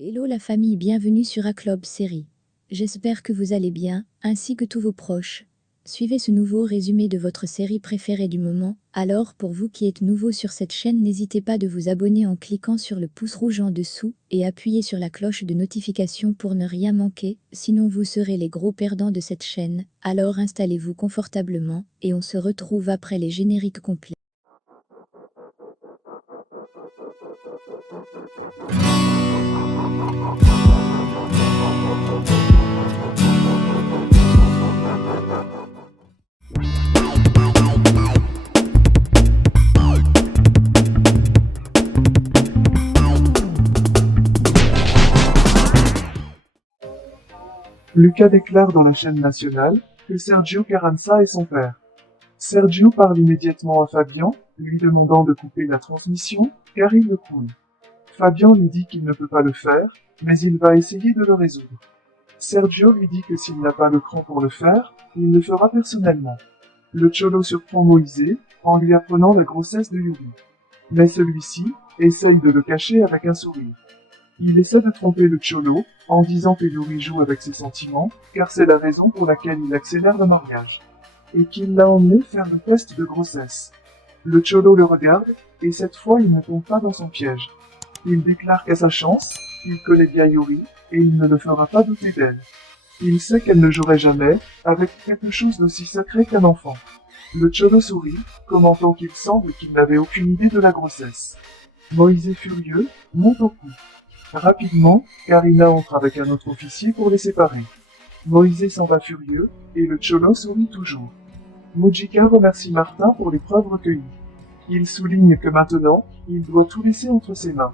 Hello la famille, bienvenue sur A-Club Série. J'espère que vous allez bien, ainsi que tous vos proches. Suivez ce nouveau résumé de votre série préférée du moment. Alors, pour vous qui êtes nouveau sur cette chaîne, n'hésitez pas de vous abonner en cliquant sur le pouce rouge en dessous et appuyez sur la cloche de notification pour ne rien manquer, sinon vous serez les gros perdants de cette chaîne. Alors installez-vous confortablement et on se retrouve après les génériques complets. Lucas déclare dans la chaîne nationale que Sergio Carranza est son père. Sergio parle immédiatement à Fabian, lui demandant de couper la transmission, car il le coule. Fabian lui dit qu'il ne peut pas le faire, mais il va essayer de le résoudre. Sergio lui dit que s'il n'a pas le cran pour le faire, il le fera personnellement. Le Cholo surprend Moïse en lui apprenant la grossesse de Yuri. Mais celui-ci essaye de le cacher avec un sourire. Il essaie de tromper le Cholo en disant que Yuri joue avec ses sentiments, car c'est la raison pour laquelle il accélère le mariage, et qu'il l'a emmené faire le test de grossesse. Le Cholo le regarde, et cette fois il ne tombe pas dans son piège. Il déclare qu'à sa chance, il connaît bien Yuri, et il ne le fera pas douter d'elle. Il sait qu'elle ne jouerait jamais avec quelque chose d'aussi sacré qu'un enfant. Le Cholo sourit, commentant qu'il semble qu'il n'avait aucune idée de la grossesse. Moïse furieux monte au cou. Rapidement, Karina entre avec un autre officier pour les séparer. Moïse s'en va furieux, et le Cholo sourit toujours. Mujika remercie Martin pour les preuves recueillies. Il souligne que maintenant, il doit tout laisser entre ses mains.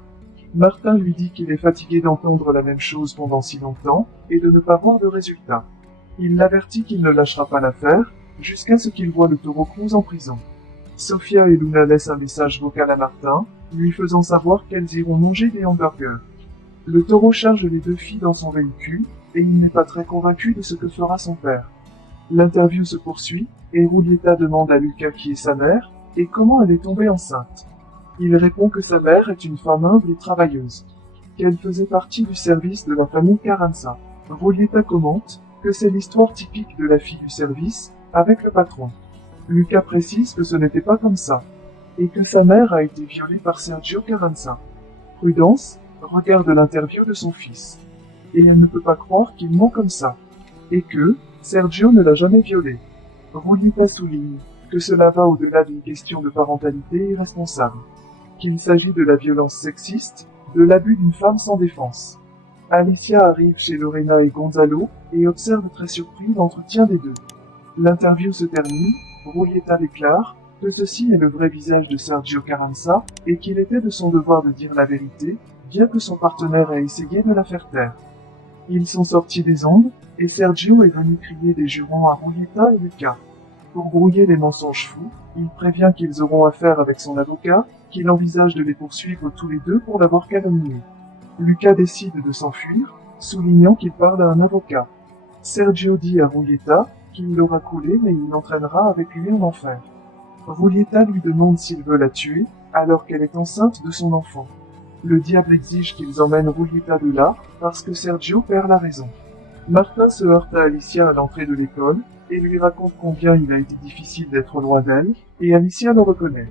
Martin lui dit qu'il est fatigué d'entendre la même chose pendant si longtemps, et de ne pas voir de résultat. Il l'avertit qu'il ne lâchera pas l'affaire, jusqu'à ce qu'il voie le Taureau Cruz en prison. Sofia et Luna laissent un message vocal à Martin, lui faisant savoir qu'elles iront manger des hamburgers. Le taureau charge les deux filles dans son véhicule, et il n'est pas très convaincu de ce que fera son père. L'interview se poursuit, et Rulieta demande à Lucas qui est sa mère, et comment elle est tombée enceinte. Il répond que sa mère est une femme humble et travailleuse, qu'elle faisait partie du service de la famille Carranza. Rulieta commente que c'est l'histoire typique de la fille du service, avec le patron. Lucas précise que ce n'était pas comme ça, et que sa mère a été violée par Sergio Carranza. Prudence regarde l'interview de son fils. Et elle ne peut pas croire qu'il ment comme ça. Et que Sergio ne l'a jamais violée. Rulieta souligne que cela va au-delà d'une question de parentalité irresponsable. Qu'il s'agit de la violence sexiste, de l'abus d'une femme sans défense. Alicia arrive chez Lorena et Gonzalo et observe très surpris l'entretien des deux. L'interview se termine, Rulieta déclare que ceci est le vrai visage de Sergio Carranza et qu'il était de son devoir de dire la vérité, bien que son partenaire ait essayé de la faire taire. Ils sont sortis des ondes, et Sergio est venu crier des jurons à Rulieta et Lucas. Pour brouiller les mensonges fous, il prévient qu'ils auront affaire avec son avocat, qu'il envisage de les poursuivre tous les deux pour l'avoir calomnié. Lucas décide de s'enfuir, soulignant qu'il parle à un avocat. Sergio dit à Rulieta qu'il l'aura coulé mais il l'entraînera avec lui en enfer. Rulieta lui demande s'il veut la tuer, alors qu'elle est enceinte de son enfant. Le diable exige qu'ils emmènent Rulieta de là, parce que Sergio perd la raison. Martin se heurte à Alicia à l'entrée de l'école, et lui raconte combien il a été difficile d'être loin d'elle, et Alicia le reconnaît.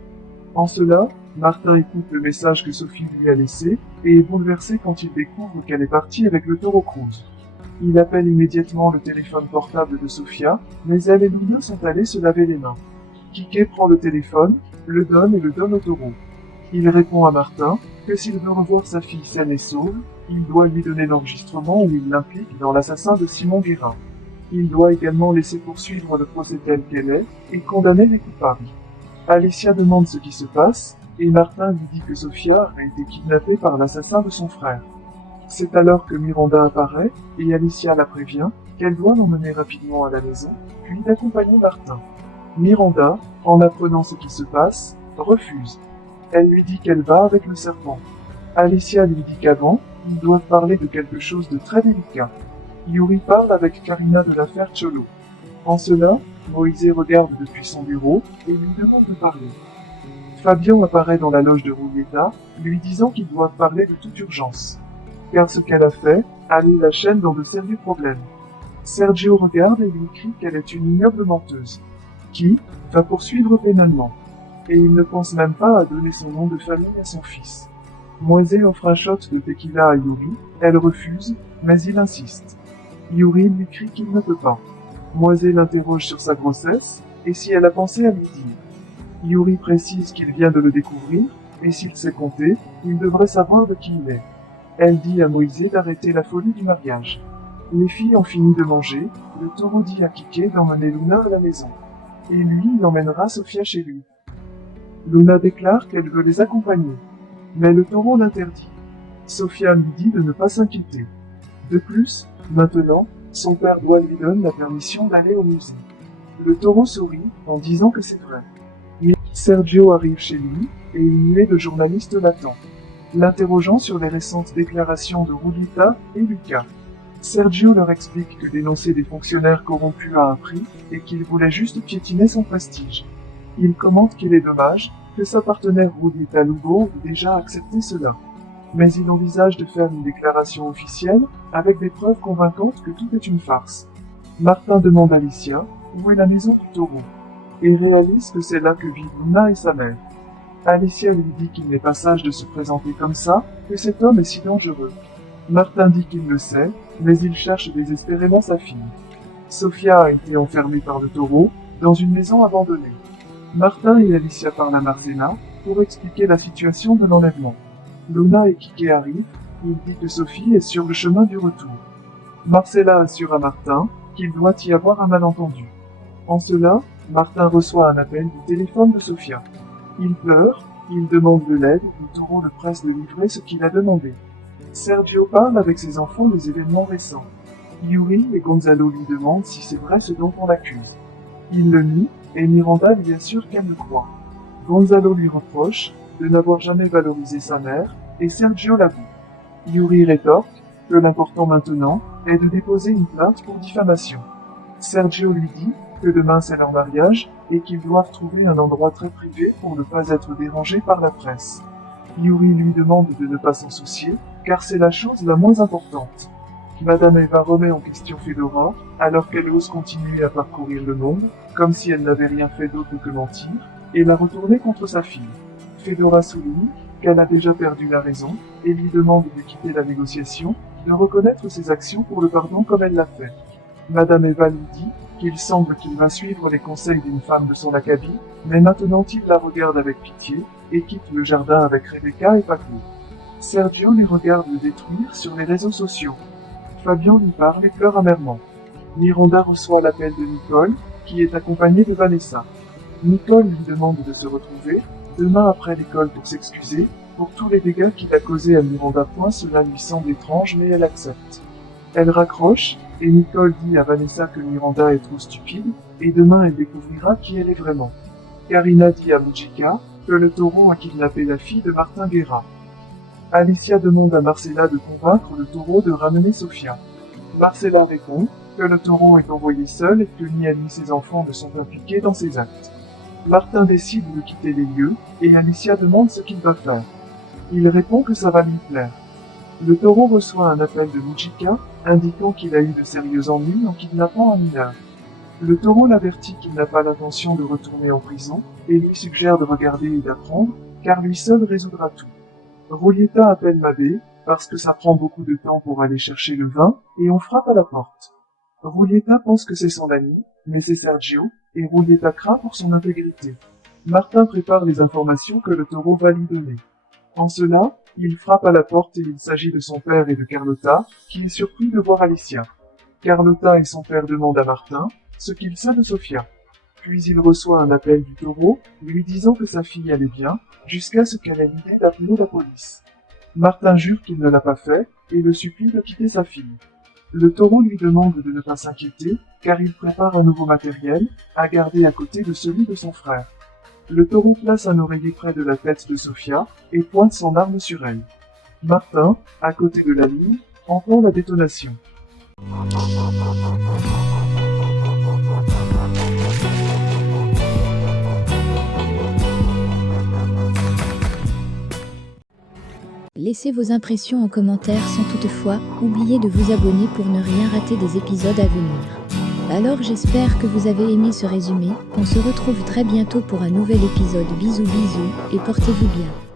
En cela, Martin écoute le message que Sophie lui a laissé, et est bouleversé quand il découvre qu'elle est partie avec le Taureau Cruz. Il appelle immédiatement le téléphone portable de Sofia, mais elle et Luna sont allés se laver les mains. Kike prend le téléphone, le donne et le donne au taureau. Il répond à Martin que s'il veut revoir sa fille saine et sauve, il doit lui donner l'enregistrement où il l'implique dans l'assassin de Simon Guérin. Il doit également laisser poursuivre le procès tel qu'elle est et condamner les coupables. Alicia demande ce qui se passe, et Martin lui dit que Sofia a été kidnappée par l'assassin de son frère. C'est alors que Miranda apparaît, et Alicia la prévient qu'elle doit l'emmener rapidement à la maison, puis d'accompagner Martin. Miranda, en apprenant ce qui se passe, refuse. Elle lui dit qu'elle va avec le serpent. Alicia lui dit qu'avant, ils doivent parler de quelque chose de très délicat. Yuri parle avec Karina de l'affaire Cholo. En cela, Moïse regarde depuis son bureau et lui demande de parler. Fabian apparaît dans la loge de Rulieta, lui disant qu'ils doivent parler de toute urgence. car ce qu'elle a fait a mis la chaîne dans de sérieux problèmes. Sergio regarde et lui crie qu'elle est une ignoble menteuse, qui va poursuivre pénalement. Et il ne pense même pas à donner son nom de famille à son fils. Moise offre un shot de tequila à Yuri, elle refuse, mais il insiste. Yuri lui crie qu'il ne peut pas. Moise l'interroge sur sa grossesse, et si elle a pensé à lui dire. Yuri précise qu'il vient de le découvrir, et s'il sait compter, il devrait savoir de qui il est. Elle dit à Moise d'arrêter la folie du mariage. Les filles ont fini de manger, le taureau dit à Kike d'emmener Luna à la maison. Et lui, il emmènera Sofia chez lui. Luna déclare qu'elle veut les accompagner. Mais le taureau l'interdit. Sofia lui dit de ne pas s'inquiéter. De plus, maintenant, son père doit lui donner la permission d'aller au musée. Le taureau sourit en disant que c'est vrai. Sergio arrive chez lui, et une nuée de journalistes l'attend, l'interrogeant sur les récentes déclarations de Rulita et Lucas. Sergio leur explique que dénoncer des fonctionnaires corrompus a un prix, et qu'il voulait juste piétiner son prestige. Il commente qu'il est dommage que sa partenaire Rulita Lugo ait déjà accepté cela. Mais il envisage de faire une déclaration officielle, avec des preuves convaincantes que tout est une farce. Martin demande à Alicia où est la maison du taureau, et réalise que c'est là que vivent Luna et sa mère. Alicia lui dit qu'il n'est pas sage de se présenter comme ça, que cet homme est si dangereux. Martin dit qu'il le sait, mais il cherche désespérément sa fille. Sofia a été enfermée par le taureau, dans une maison abandonnée. Martin et Alicia parlent à Marcella, pour expliquer la situation de l'enlèvement. Luna et Kike arrivent, il dit que Sophie est sur le chemin du retour. Marcella assure à Martin qu'il doit y avoir un malentendu. En cela, Martin reçoit un appel du téléphone de Sofia. Il pleure, il demande de l'aide, le taureau le presse de livrer ce qu'il a demandé. Sergio parle avec ses enfants des événements récents. Yuri et Gonzalo lui demandent si c'est vrai ce dont on l'accuse. Il le nie, et Miranda lui assure qu'elle le croit. Gonzalo lui reproche de n'avoir jamais valorisé sa mère, et Sergio l'avoue. Yuri rétorque que l'important maintenant est de déposer une plainte pour diffamation. Sergio lui dit que demain c'est leur mariage et qu'ils doivent trouver un endroit très privé pour ne pas être dérangés par la presse. Yuri lui demande de ne pas s'en soucier, car c'est la chose la moins importante. Madame Eva remet en question Fedora, alors qu'elle ose continuer à parcourir le monde, comme si elle n'avait rien fait d'autre que mentir, et la retourner contre sa fille. Fedora souligne qu'elle a déjà perdu la raison, et lui demande de quitter la négociation, de reconnaître ses actions pour le pardon comme elle l'a fait. Madame Eva lui dit qu'il semble qu'il va suivre les conseils d'une femme de son acabit, mais maintenant il la regarde avec pitié, et quitte le jardin avec Rebecca et Paco. Sergio les regarde le détruire sur les réseaux sociaux. Fabian lui parle et pleure amèrement. Miranda reçoit l'appel de Nicole, qui est accompagnée de Vanessa. Nicole lui demande de se retrouver, demain après l'école pour s'excuser, pour tous les dégâts qu'il a causés à Miranda. Cela lui semble étrange mais elle accepte. Elle raccroche, et Nicole dit à Vanessa que Miranda est trop stupide, et demain elle découvrira qui elle est vraiment. Karina dit à Mujika que le taureau a kidnappé la fille de Martin Guerra. Alicia demande à Marcella de convaincre le taureau de ramener Sofia. Marcella répond que le taureau est envoyé seul et que ni elle ni ses enfants ne sont impliqués dans ses actes. Martin décide de quitter les lieux, et Alicia demande ce qu'il va faire. Il répond que ça va lui plaire. Le taureau reçoit un appel de Mujika, indiquant qu'il a eu de sérieux ennuis en kidnappant un mineur. Le taureau l'avertit qu'il n'a pas l'intention de retourner en prison, et lui suggère de regarder et d'apprendre, car lui seul résoudra tout. Rolieta appelle Mabé, parce que ça prend beaucoup de temps pour aller chercher le vin, et on frappe à la porte. Rolieta pense que c'est son ami, mais c'est Sergio, et Rolieta craint pour son intégrité. Martin prépare les informations que le taureau va lui donner. En cela, il frappe à la porte et il s'agit de son père et de Carlotta, qui est surpris de voir Alicia. Carlotta et son père demandent à Martin ce qu'il sait de Sofia. Puis il reçoit un appel du taureau, lui disant que sa fille allait bien, jusqu'à ce qu'elle ait l'idée d'appeler la police. Martin jure qu'il ne l'a pas fait, et le supplie de quitter sa fille. Le taureau lui demande de ne pas s'inquiéter, car il prépare un nouveau matériel, à garder à côté de celui de son frère. Le taureau place un oreiller près de la tête de Sofia, et pointe son arme sur elle. Martin, à côté de la ligne, entend la détonation. Laissez vos impressions en commentaire sans toutefois oublier de vous abonner pour ne rien rater des épisodes à venir. Alors j'espère que vous avez aimé ce résumé, on se retrouve très bientôt pour un nouvel épisode. Bisous bisous et portez-vous bien.